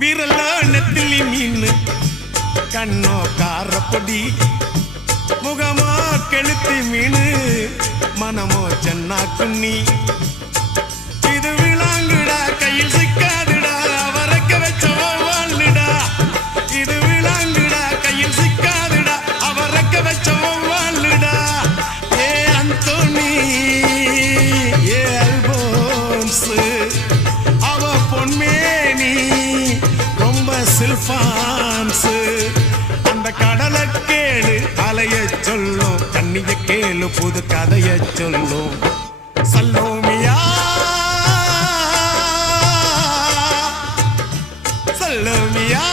விரல நெத்திலி மீன் கண்ணோ காரப்பொடி முகமோ கெளுத்தி மீன் மனமோ சென்னா குன்னி இது விளாங்குடா கையில் சிக்காதுடா அவரக்க வச்ச வாழ்டா இது விளாங்குடா கையில் சிக்காதுடா அவரக்க வச்ச வாழ்டா ஏ அந்தோனி ஏ அல்போன்ஸ் அவ பொன்மேனி ரொம்ப சில்பான்ஸ் அந்த கடலை கேளு அலைய சொல்லும் கண்ணிய கேளு புது கதைய சொல்லும் சல்லோமியா சல்லோமியா